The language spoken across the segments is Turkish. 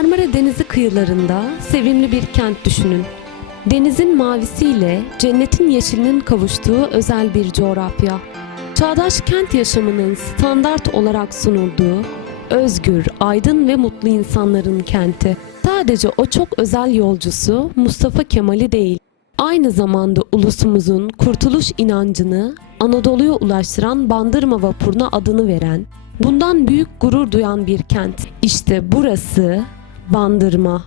Marmara Denizi kıyılarında sevimli bir kent düşünün. Denizin mavisiyle cennetin yeşilinin kavuştuğu özel bir coğrafya. Çağdaş kent yaşamının standart olarak sunulduğu, özgür, aydın ve mutlu insanların kenti. Sadece o çok özel yolcusu Mustafa Kemal'i değil, aynı zamanda ulusumuzun kurtuluş inancını Anadolu'ya ulaştıran Bandırma vapuruna adını veren, bundan büyük gurur duyan bir kent. İşte burası Bandırma.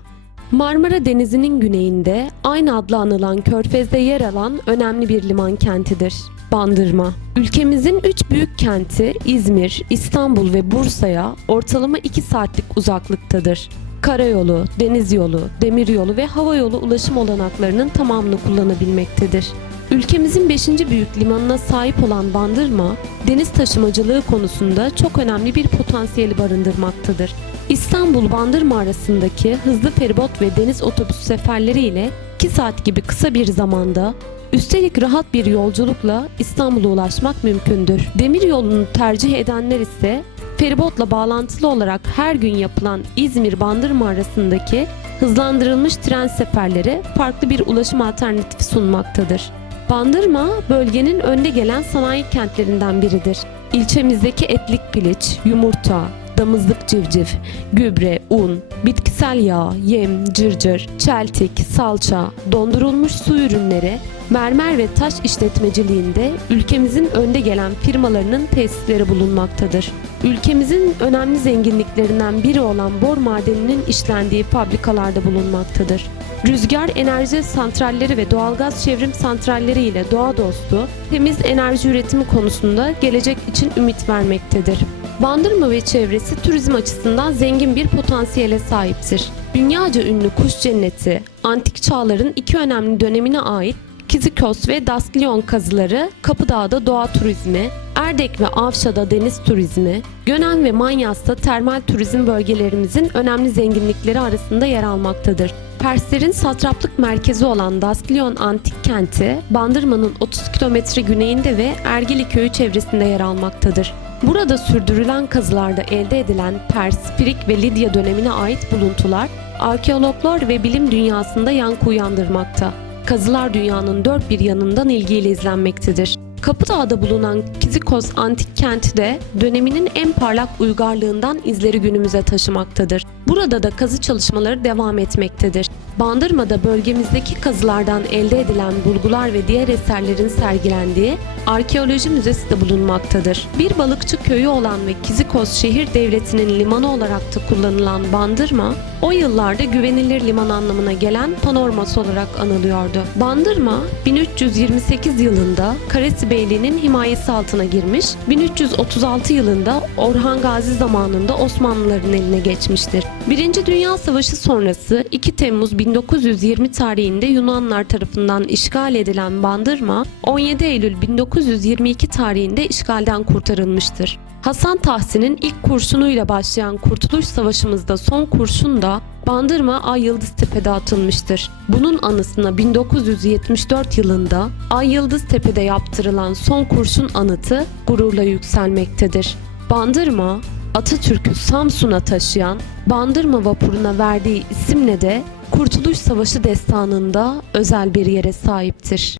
Marmara Denizi'nin güneyinde aynı adla anılan Körfez'de yer alan önemli bir liman kentidir. Bandırma. Ülkemizin üç büyük kenti İzmir, İstanbul ve Bursa'ya ortalama 2 saatlik uzaklıktadır. Karayolu, deniz yolu, demir yolu ve hava yolu ulaşım olanaklarının tamamını kullanabilmektedir. Ülkemizin 5. büyük limanına sahip olan Bandırma, deniz taşımacılığı konusunda çok önemli bir potansiyeli barındırmaktadır. İstanbul Bandırma arasındaki hızlı feribot ve deniz otobüs seferleri ile 2 saat gibi kısa bir zamanda Üstelik rahat bir yolculukla İstanbul'a ulaşmak mümkündür. Demir yolunu tercih edenler ise feribotla bağlantılı olarak her gün yapılan İzmir-Bandırma arasındaki hızlandırılmış tren seferleri farklı bir ulaşım alternatifi sunmaktadır. Bandırma bölgenin önde gelen sanayi kentlerinden biridir. İlçemizdeki etlik piliç, yumurta, damızlık civciv, gübre, un, bitkisel yağ, yem, cırcır, çeltik, salça, dondurulmuş su ürünleri, mermer ve taş işletmeciliğinde ülkemizin önde gelen firmalarının tesisleri bulunmaktadır. Ülkemizin önemli zenginliklerinden biri olan bor madeninin işlendiği fabrikalarda bulunmaktadır. Rüzgar enerji santralleri ve doğalgaz çevrim santralleri ile doğa dostu, temiz enerji üretimi konusunda gelecek için ümit vermektedir. Bandırma ve çevresi turizm açısından zengin bir potansiyele sahiptir. Dünyaca ünlü kuş cenneti, antik çağların iki önemli dönemine ait Kizikos ve Dasklion kazıları, Kapıdağ'da doğa turizmi, Erdek ve Avşa'da deniz turizmi, Gönen ve Manyas'ta termal turizm bölgelerimizin önemli zenginlikleri arasında yer almaktadır. Perslerin satraplık merkezi olan Dasklion antik kenti, Bandırma'nın 30 kilometre güneyinde ve Ergili köyü çevresinde yer almaktadır. Burada sürdürülen kazılarda elde edilen Pers, Frig ve Lidya dönemine ait buluntular, arkeologlar ve bilim dünyasında yankı uyandırmakta. Kazılar dünyanın dört bir yanından ilgiyle izlenmektedir. Kapıdağ'da bulunan Kizikos antik kenti de döneminin en parlak uygarlığından izleri günümüze taşımaktadır. Burada da kazı çalışmaları devam etmektedir. Bandırma'da bölgemizdeki kazılardan elde edilen bulgular ve diğer eserlerin sergilendiği arkeoloji müzesi de bulunmaktadır. Bir balıkçı köyü olan ve Kizikos şehir devletinin limanı olarak da kullanılan Bandırma, o yıllarda güvenilir liman anlamına gelen Panormos olarak anılıyordu. Bandırma 1328 yılında Karesi Beyliği'nin himayesi altına girmiş, 1336 yılında Orhan Gazi zamanında Osmanlıların eline geçmiştir. Birinci Dünya Savaşı sonrası 2 Temmuz 1920 tarihinde Yunanlar tarafından işgal edilen Bandırma, 17 Eylül 1922 tarihinde işgalden kurtarılmıştır. Hasan Tahsin'in ilk kurşunuyla başlayan Kurtuluş Savaşımızda son kurşun da Bandırma Ay Yıldız Tepe'de atılmıştır. Bunun anısına 1974 yılında Ay Yıldız Tepe'de yaptırılan son kurşun anıtı gururla yükselmektedir. Bandırma, Atatürk'ü Samsun'a taşıyan Bandırma vapuruna verdiği isimle de Kurtuluş Savaşı destanında özel bir yere sahiptir.